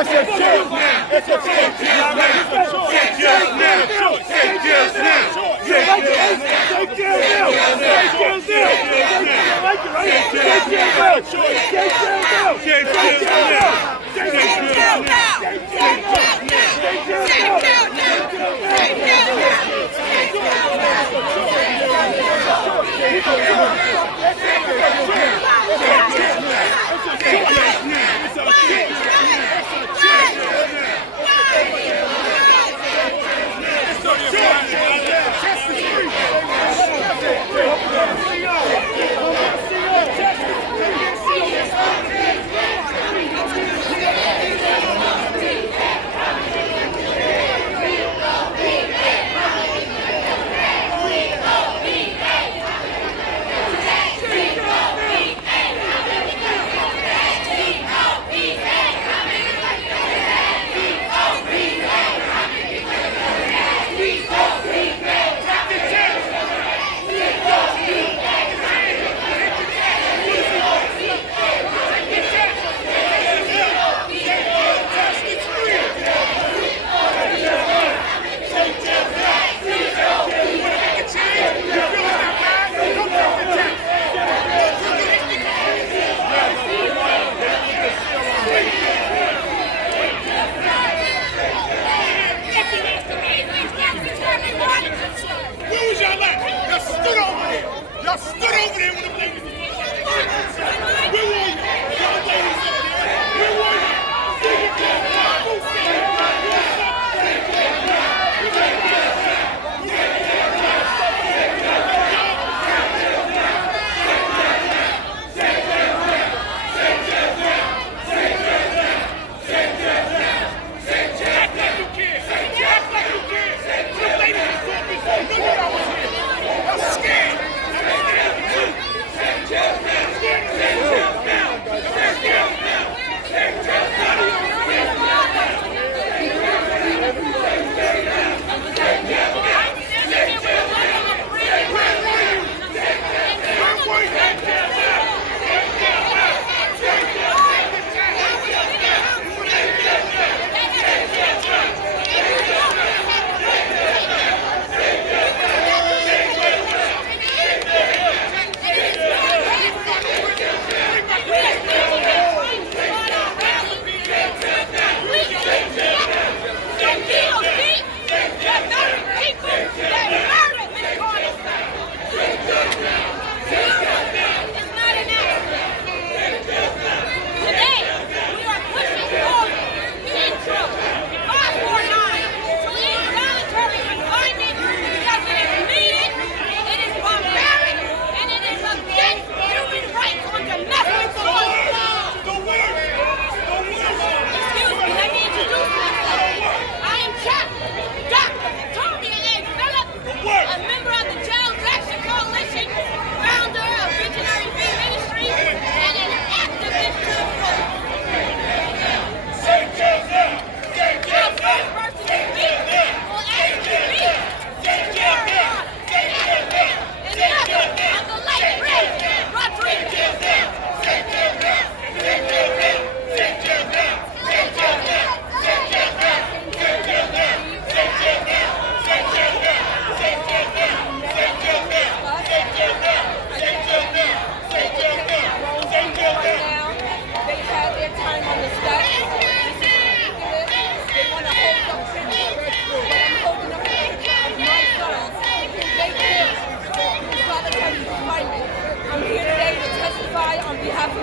It's a choice now. It's a choice. Take jails now. Take jails now. Take jails now. Take jails now. Take jails now. Take jails now. Take jails now. Take jails now. Take jails now. Take jails Y'all stood over there when the ladies was where were you? Y'all ladies over there. Where were you?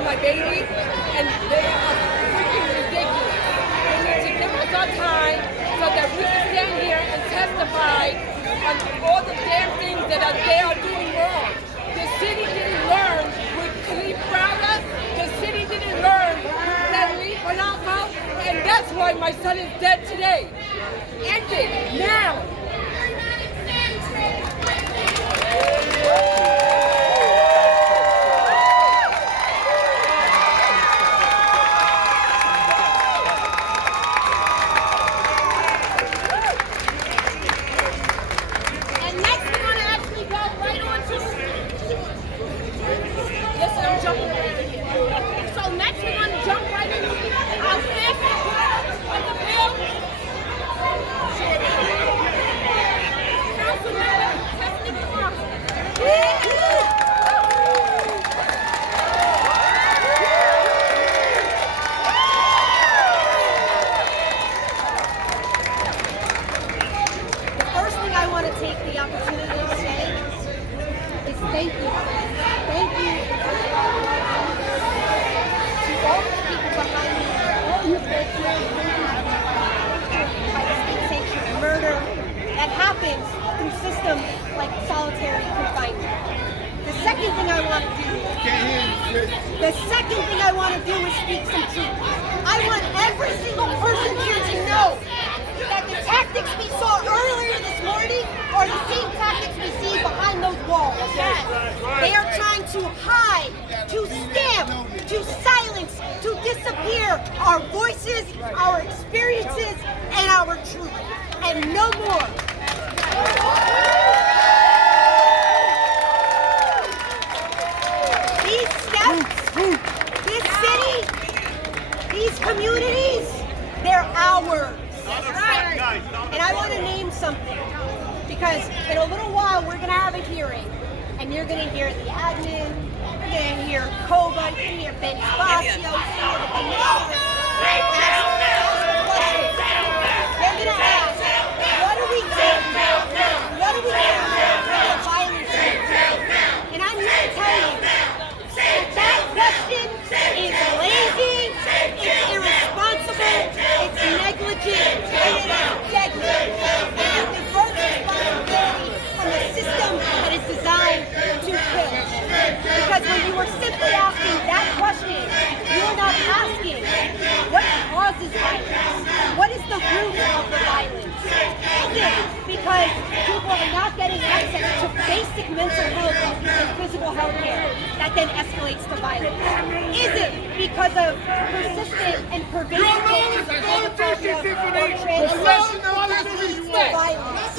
My baby, and they are freaking ridiculous. They need to give us our time so that we can stand here and testify on all the damn things that they are doing wrong. The city didn't learn with Khalif Browder. The city didn't learn with Natalie Polanco, and that's why my son is dead today. End it now. So next we're going to jump right into our fifth sanctioned murder that happens through systems like solitary confinement. The second thing I want to do is speak some truth. I want every single person here to know that the tactics we saw earlier this morning are the same tactics we see behind those walls. They are trying to hide, to stamp, to silence, to disappear our voices, our experiences, and our truth. And no more. These steps, this city, these communities, they're ours. That's right. And I want to name something, because in a little while we're going to have a hearing, and you're going to hear the admin, you're going to hear COBA, you're going to hear Ben Spacio, you're going to hear the commissioner. They're going to ask, what do we do? What do we do for violence? And I'm here to tell you, that question is lazy, it's irresponsible, it's negligent, and it is deadly. And it diverts responsibility from a system that is designed to kill. Because when you are simply asking that question, you are not asking what causes violence, what is the root of the violence. Is it because people are not getting access to basic mental health and physical health care that then escalates to violence? Is it because of persistent and pervasive cases of homophobia or transphobia that leads to violence?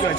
Sorry.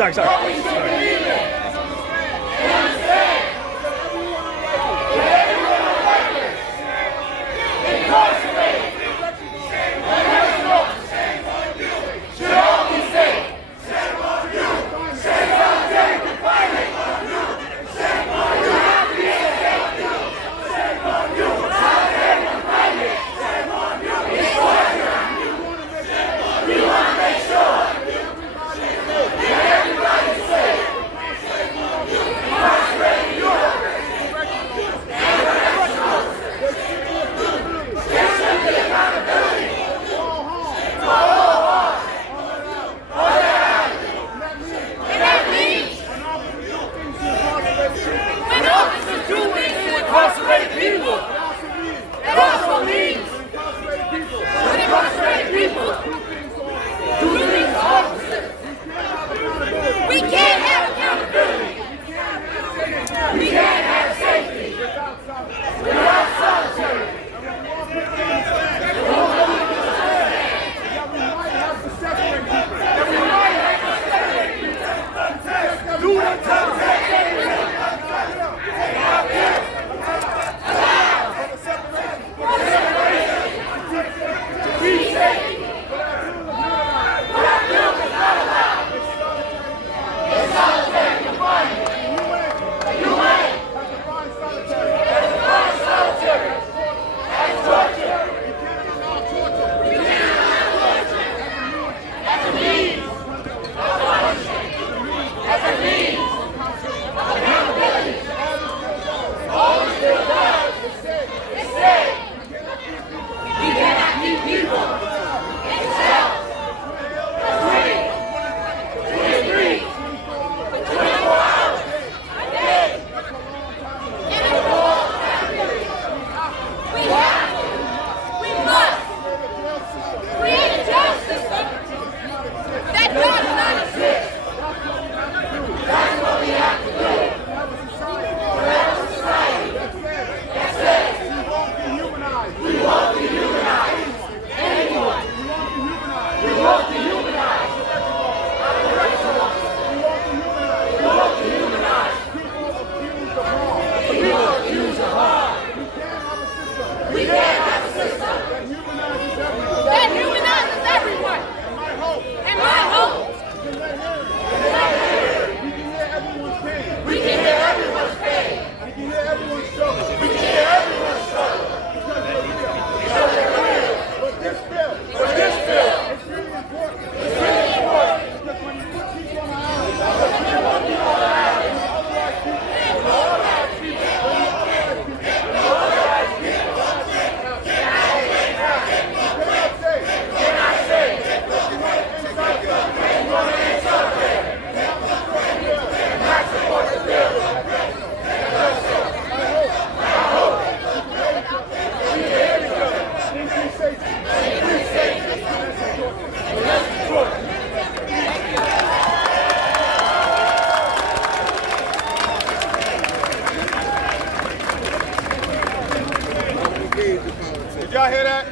Did y'all hear that?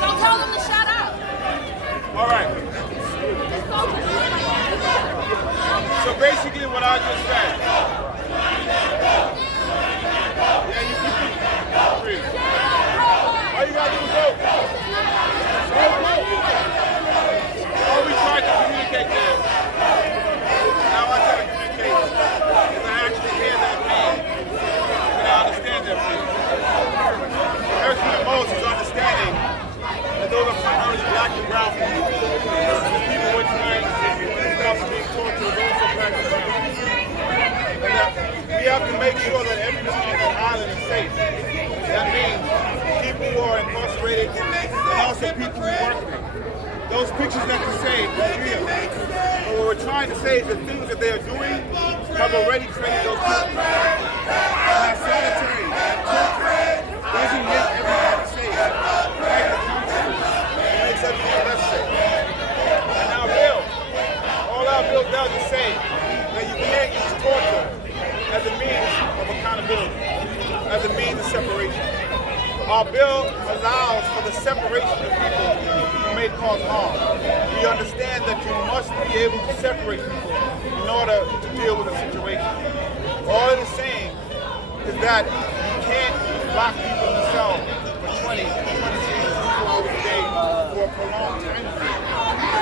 Don't tell them to shut up. All right. So basically what I just said. Yeah, you can breathe. All you gotta do is vote. All we tried to communicate there. Now I try to communicate is I actually hear that pain. And I understand that pain. What hurts me the most is understanding that those are primarily black and brown people. The people we're trying to stop being tortured is also black and brown. And that we have to make sure that everyone on that island is safe. That means people who are incarcerated and also people who work there. Those pictures that you say are real. But what we're trying to say is the things that they are doing have already created those people. And that sanitary, that torture, doesn't make everybody safe. It makes everyone less safe. And our bill, all our bill does is say that you can't use torture as a means of accountability, as a means of separation. Our bill allows for the separation of people from may cause harm. We understand that you must be able to separate people in order to deal with a situation. All it is saying is that you can't lock people in the cell for 20, 24 hours a day for a prolonged time period.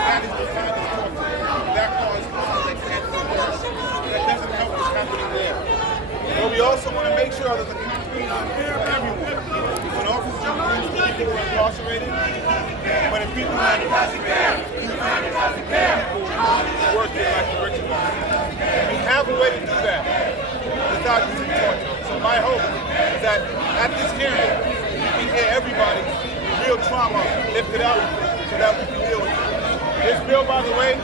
That is defined as torture. That causes harm that can't be worse. That doesn't help what's happening there. But we also want to make sure that the country is fair for everyone. When officers are people who are incarcerated, but if people are incarcerated, people work there like the rich ones. We have a way to do that without using torture. So my hope is that at this hearing, we can hear everybody's real trauma lifted out so that we can deal with it. This bill, by the way,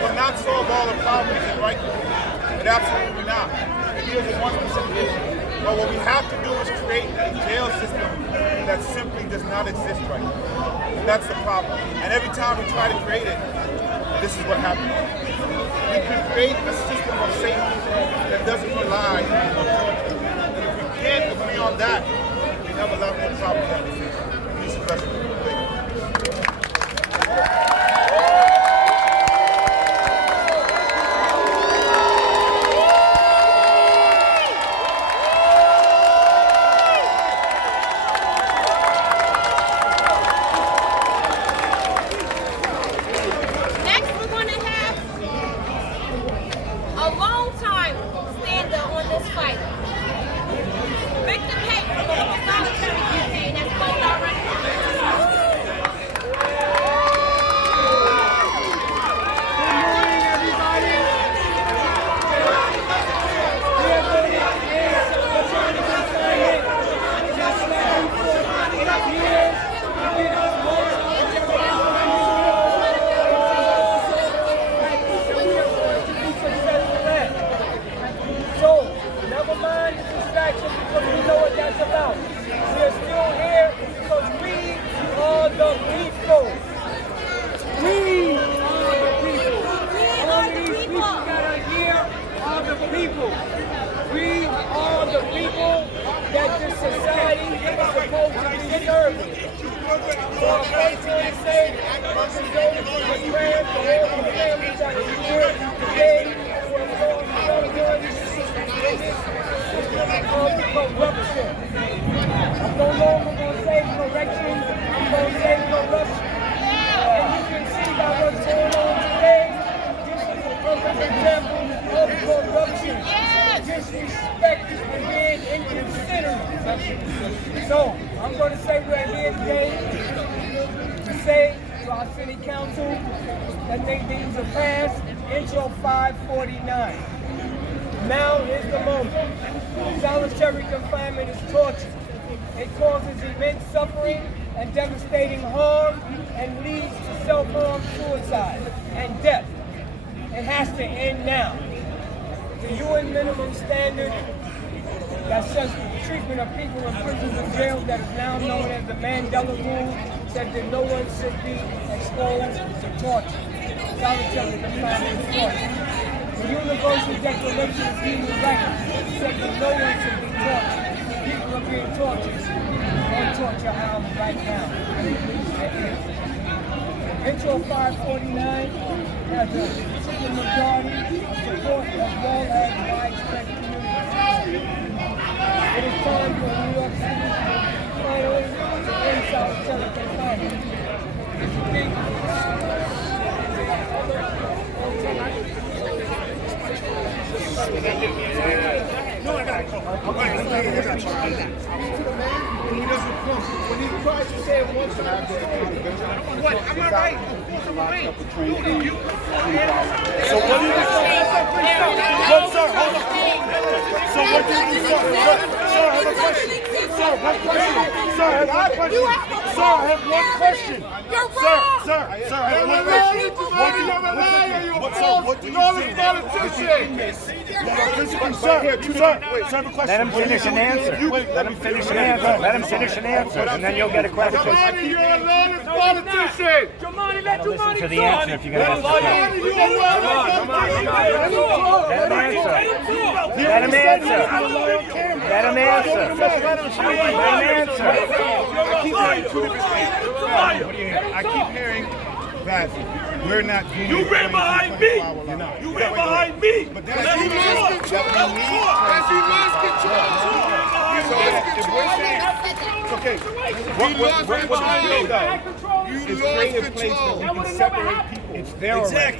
will not solve all the problems in right now. It absolutely not. It deals with one specific issue. But what we have to do is create a jail system that simply does not exist right now. And that's the problem. And every time we try to create it, this is what happens. We can create a system of safety that doesn't rely on torture. And if we can't agree on that, we have a lot more problems than we face. Peace and blessings. So, I'm going to say we're here today to say to our city council that they need to pass Intro 549. Now is the moment. Solitary confinement is torture. It causes immense suffering and devastating harm and leads to self-harm, suicide, and death. It has to end now. The UN minimum standard that says the treatment of people in prisons and jails that is now known as the Mandela Rule said that no one should be exposed to torture. Solitary confinement is torture. The Universal Declaration of Human Rights said that no one should be tortured. People are being tortured on torture hours right now. Intro 549 has a super majority of support as well as widespread community. It is time for New York City finally to end solitary confinement. When he tries to say it once time, what? Am I right? So what do you So what do you do, sir, I have a question. Sir, one question. Sir, I have one question. Sir, I have one question. Sir, I have one question. What do you see? Sir, I have a question. Let him finish an answer. Let him finish an answer. Let him finish an answer, and then you'll get a question. Jamani, you're a lawless politician. Jamani, let Listen to the answer if you're going to listen. Jamani, you're a lawless politician. Let him answer. Let him answer. Let him answer. I keep hearing Guys, we're not doing You ran behind me. You ran behind me. But That's that's you lost control. okay. What we do, guys, is create a place that we can separate people. It's there already.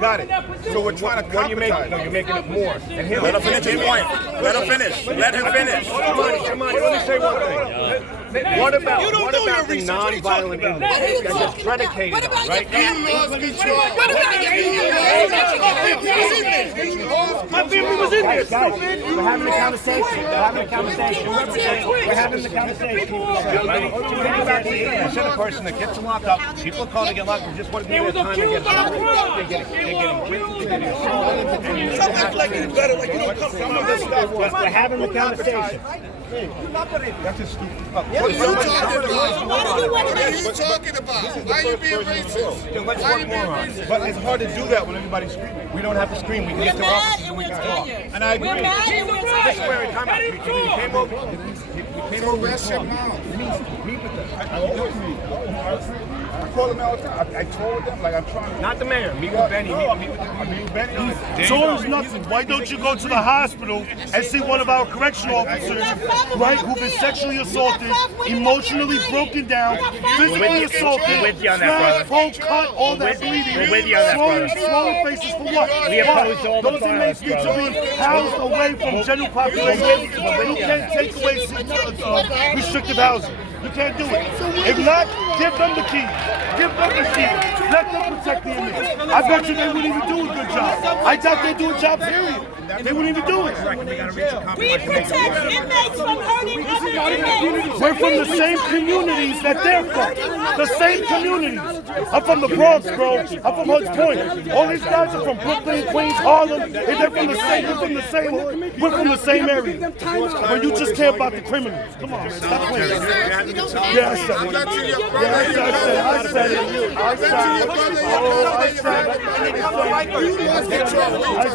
Got it. So we're trying to what are you making? No, you're making it more. And here, Let him finish his point. Let him finish. Let him finish. Come on, let me say one thing. What about the non-violent inmates that just predicated on, right? My family was in there. Guys, we're having a conversation. We're having a conversation. We're having the conversation. Right? Think about the innocent person that gets locked up. People call to get locked up just want to be their time to get locked up. They're getting whipped. They're getting assaulted. Something like you better, like you don't come some of this stuff. We're having the conversation. That's just stupid. What are you talking about? Why are you being racist? Let's work more on it. But it's hard to do that when everybody's screaming. We don't have to scream. We can get to offices and we can talk. And I agree. We're mad and we're tired. This is where we come out. We came over. We came over. Rest your mouth. Meet with them. I call them all the time. I told them, like, I'm trying. Not the mayor. Meet with Benny. Meet with Benny. It's always nothing. Why don't you go to the hospital and see one of our correctional officers, right, who've been sexually assaulted, emotionally broken down, physically assaulted, snapped, cold cut, all that bleeding, swollen faces for what? Those inmates need to be housed away from general population. You can't take away restrictive housing. You can't do it. If not, give them the keys. Give them the keys. Let them protect the inmates. I bet you they wouldn't even do a good job. I doubt they do a job, period. They wouldn't even do it. We protect inmates from hurting other inmates. We're from the same communities that they're from. The same communities. I'm from the Bronx, bro. I'm from Hudson Point. All these guys are from Brooklyn, Queens, Harlem. And they're from the same. We're from the same area. But you just care about the criminals. Come on, man. Stop playing. Yeah, I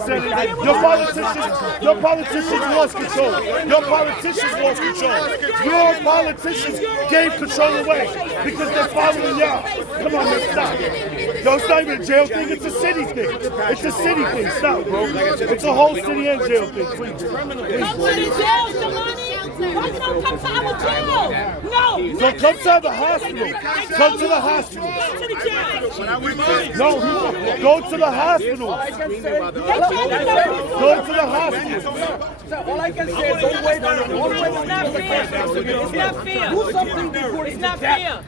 said it. Your politicians lost control. Your politicians lost control. Your politicians gave control away because they're following y'all. Come on, man, stop. Yo, it's not even a jail thing. It's a city thing. It's a city thing. Stop, bro. It's a whole city and jail thing. Please. Come to the jail, Shamani. Why you don't come to our jail? No. So come to the hospital. Come to the hospital. Come to the jail. No, go to the hospital. Go to the hospital. All I can say is don't wait on it. It's not fair. It's not fair. Do something before It's not fair.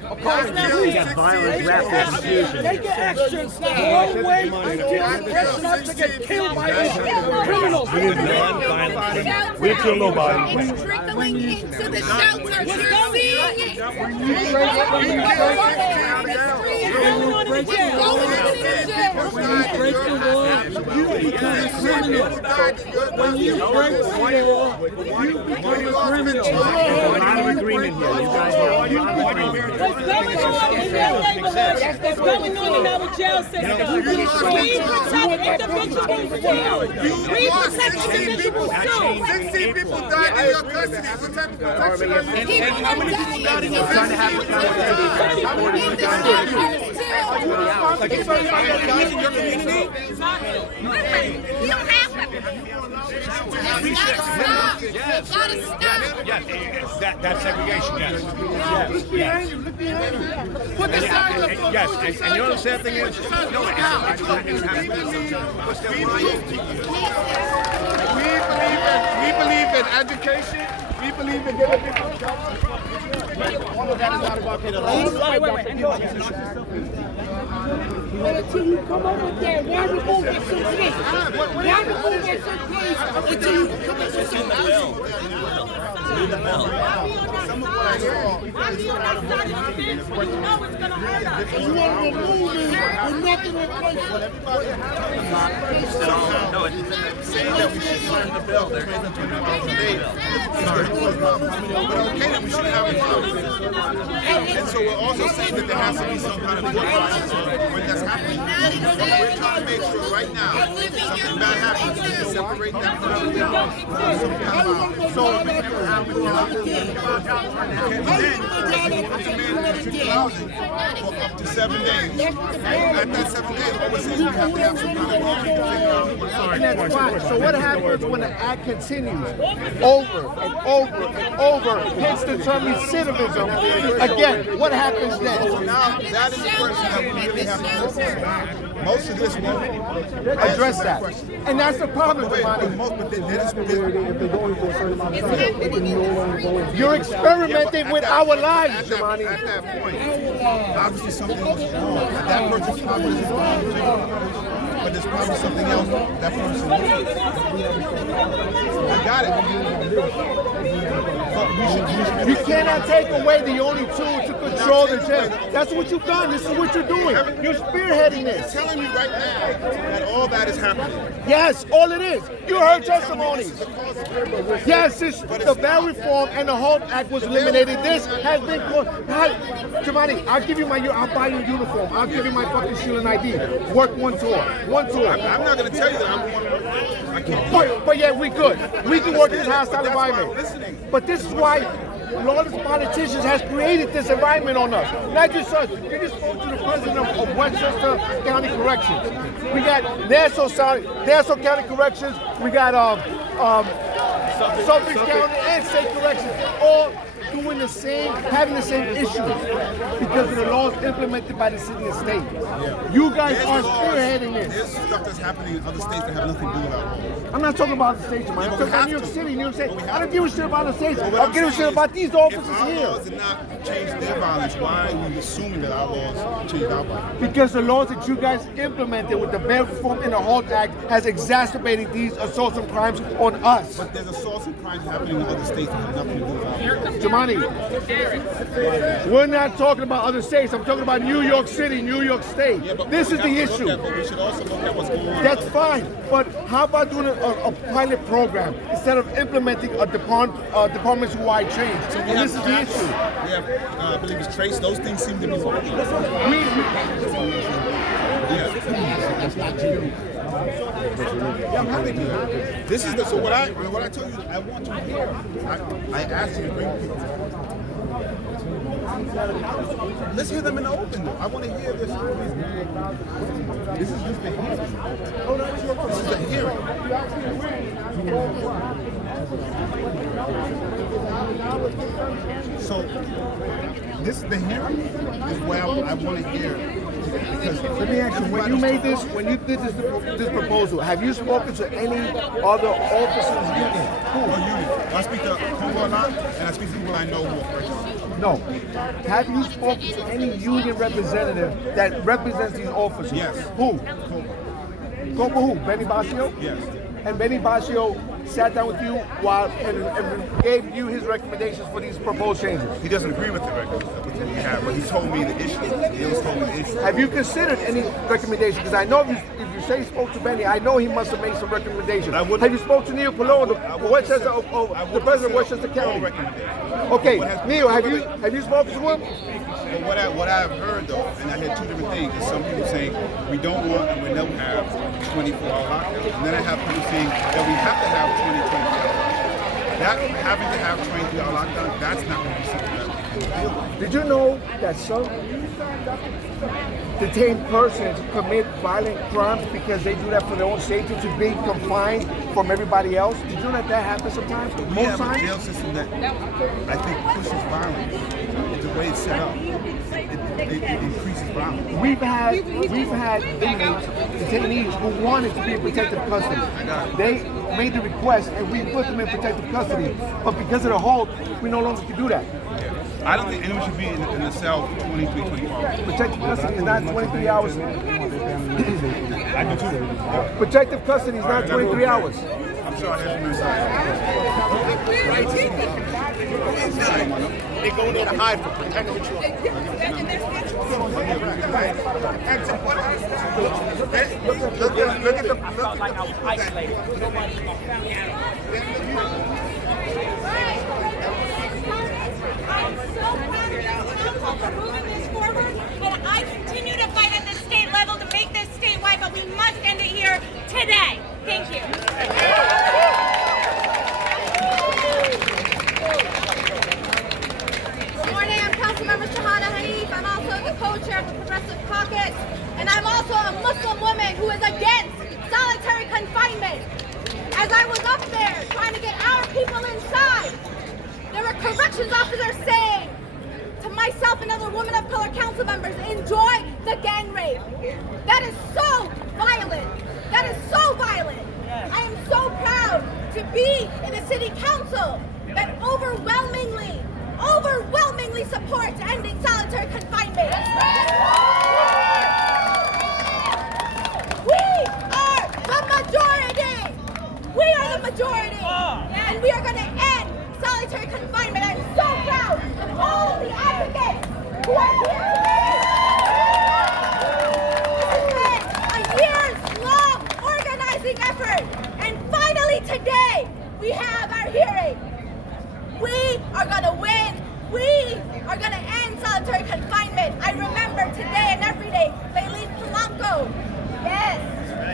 Take your actions. Don't wait until you start to get killed by these criminals. We didn't kill nobody. It's trickling into the shelter. You're seeing it. When you break the law, you become a criminal. We're out of agreement here. You guys are out of agreement. What's going on in your neighborhood? What's going on in our jail system? We protect individuals too. We protect individuals too. 16 people died in your custody. What type of protection are you getting? How many people died in your custody? Like you died in your community? We don't have weapons. It's gotta stop. It's gotta stop. Yes, that's segregation, yes. Look behind you. Look behind you. Put the sign up. Yes, and you know the sad thing is? No, We believe in education. We believe in giving people jobs. All of that is out of our control. Until you come over there, why we gonna get some peace? Why we gonna get some peace until you come over some peace? Why be on that side of the fence when you know it's gonna hurt us? You want to move in with nothing in place. No, it's saying that we should learn the bill. There isn't too much debate. Okay, then we should have a vote. And so we're also saying that there has to be some kind of good process when that's happening. We're trying to make sure right now something bad happens. right now. So for up to 7 days. At that 7 days, overseas, we have to have some kind of and that's fine. So what happens when the act continues over and over and over, hence the term recidivism? Again, what happens then? So now, that is the question that we really have to focus on. Most of this won't Address that. And that's the problem, Giovanni. You're experimenting with our lives, Giovanni. At that point, obviously something else is wrong. That person's probably is wrong too. But there's probably something else that person needs. I got it. You cannot take away the only tool to control the jail. That's what you've done. This is what you're doing. You're spearheading this. You're telling me right now that all that is happening. Yes, all it is. You heard testimonies. Yes, the bail reform and the HOPE Act was eliminated. This has been called. Giovanni, I'll give you I'll buy you a uniform. I'll give you my fucking shield and ID. Work one tour. One tour. I'm not going to tell you that I'm the one to work. I can't. But yeah, we could. We can work in this hostile environment. But this is why lawless politicians has created this environment on us. Not just us. You just spoke to the president of Westchester County Corrections. We got Nassau County Corrections. We got Suffolk County and State Corrections. All doing the same, having the same issues because of the laws implemented by the city and state. Yeah. You guys are spearheading this. There's stuff that's happening in other states that have nothing to do with our laws. I'm not talking about the states, man. I'm talking about New York City, New York State. I don't give a shit about the states. I give a shit about these officers if our here. laws did not change their violence, why are we assuming that our laws changed our violence? Because the laws that you guys implemented with the bail reform and the HOPE Act has exacerbated these assaults and crimes on us. But there's assaults and crimes happening in other states that have nothing to do with our laws. Giovanni, we're not talking about other states. I'm talking about New York City, New York State. Yeah, this is the issue. But we should also look at what's going on. That's fine. But how about doing a pilot program instead of implementing a departments-wide change? So and this is the issue. We have, I believe it's trace. Those things seem to be working. Yeah, I'm happy to do that. This is so what I told you I want to hear. I asked you to bring people. Let's hear them in the open though. I want to hear their stories. This is just the hearing. This is the hearing. So this is the hearing is where I want to hear. Because let me ask you, when you did this proposal, have you spoken to any other officers union? Who? I speak to COBA a lot, and I speak to people I know who are first. No. Have you spoken to any union representative that represents these officers? Yes. Who? COBA who? Benny Basio? Yes. And Benny Basio sat down with you and gave you his recommendations for these proposed changes. He doesn't agree with the recommendations we have, but he told me the issue. He always told me the issue. Have you considered any recommendations? Because I know if you say you spoke to Benny, I know he must have made some recommendations. Have you spoke to Neil Pallone, the president of Westchester County? Okay, Neil, have you spoken to him? But what I've heard though, and I heard two different things, is some people saying we don't want and we never have 24-hour lockdown. And then I have people saying that we have to have 24 hours. That having to have 24-hour lockdown, that's not going to be something that we can deal with. Did you know that some detained persons commit violent crimes because they do that for their own safety, to be confined from everybody else? Did you know that happens sometimes? We have a jail system that I think pushes violence. It's the way it's set up. It increases violence. We've had inmates, detainees who wanted to be in protective custody. They made the request and we put them in protective custody, but because of the halt, we no longer can do that. I don't think anyone should be in the cell for 23, 24 hours. Protective custody is not 23 hours. I do too. Protective custody is not 23 hours. I'm sure I have to They go there to hide for protection. Look at the isolated. I'm so proud of this council for moving this forward, and I continue to fight at the state level to make this statewide, but we must end it here today. Thank you. who is against solitary confinement. As I was up there trying to get our people inside, there were corrections officers saying to myself and other women of color council members, enjoy the gang rape. That is so violent. That is so violent. I am so proud to be in a city council that overwhelmingly supports ending solitary confinement. We are the majority. We are the majority. And we are going to end solitary confinement. I'm so proud of all of the advocates who are here today. This has been a years-long organizing effort. And finally today, we have our hearing. We are going to win. We are going to end solitary confinement. I remember today and every day, Layleen Polanco, yes,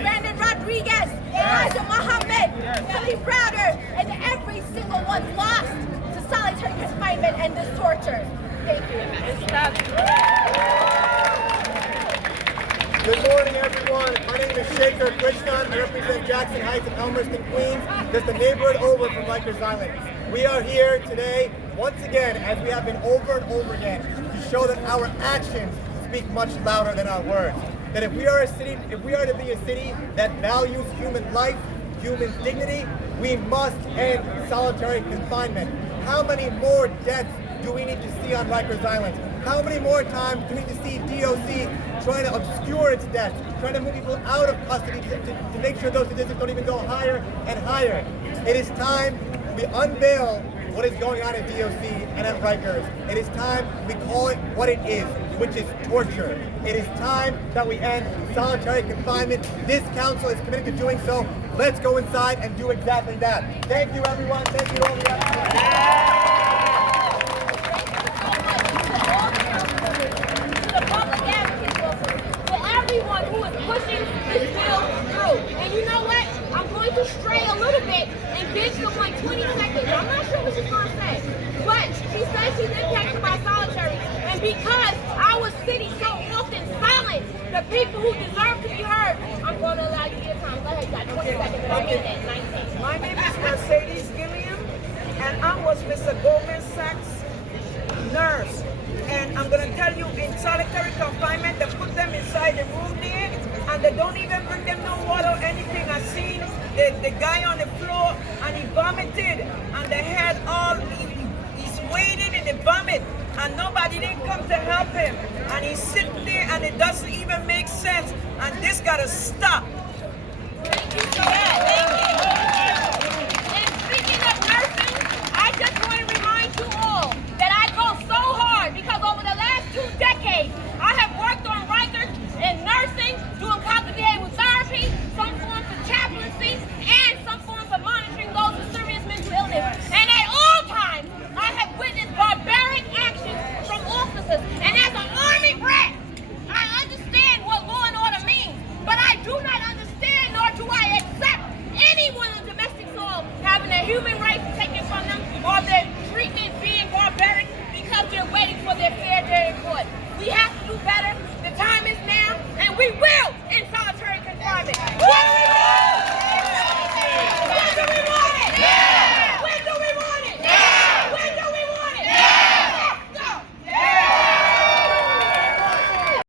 Brandon Rodriguez, Elijah Muhammad, Kelly Browder, and every single one lost to solitary confinement and this torture. Thank you. Good morning, everyone. My name is Shaker Krishnan. I represent Jackson Heights and Elmhurst, Queens, just a neighborhood over from Rikers Island. We are here today, once again, as we have been over and over again, to show that our actions speak much louder than our words. That if we are to be a city that values human life, human dignity, we must end solitary confinement. How many more deaths do we need to see on Rikers Island? How many more times do we need to see DOC trying to obscure its deaths, trying to move people out of custody to make sure those statistics don't even go higher and higher? It is time we unveil what is going on at DOC and at Rikers. It is time we call it what it is, which is torture. It is time that we end solitary confinement. This council is committed to doing so. Let's go inside and do exactly that. Thank you, everyone. Thank you to all the advocates. Everyone who is pushing this bill through. And you know what? I'm going to stray a little bit and give someone 20 seconds. I'm not sure what she's going to say. But she says she's impacted by solitary. And because our city so often silence the people who deserve to be heard, I'm going to allow you your time. Go ahead, you got 20 seconds. I mean that, 19. My name is Mercedes Gilliam, and I was Mr. Goldman Sachs' nurse. And I'm going to tell you, in solitary confinement, they put them inside the room there, and they don't even bring them no water or anything. I seen the guy on the floor, and he vomited, and they had he's waiting in the vomit, and nobody didn't come to help him. And he's sitting there, and it doesn't even make sense, and this got to stop. Thank you so much. Thank you. And speaking of nursing, I just want to remind you all that I go so hard because over the last 2 decades, I have worked on Rikers in nursing, doing cognitive behavioral therapy, some forms of chaplaincy, and some forms of monitoring those with serious mental illness. And at all times, I have witnessed barbaric actions from officers. And as an Army brat, I understand what law and order means, but I do not understand, nor do I accept anyone on domestic soil having their human rights taken from them or their treatment being barbaric because they're waiting for their fair day in court. We have to do better. The time is now, and we will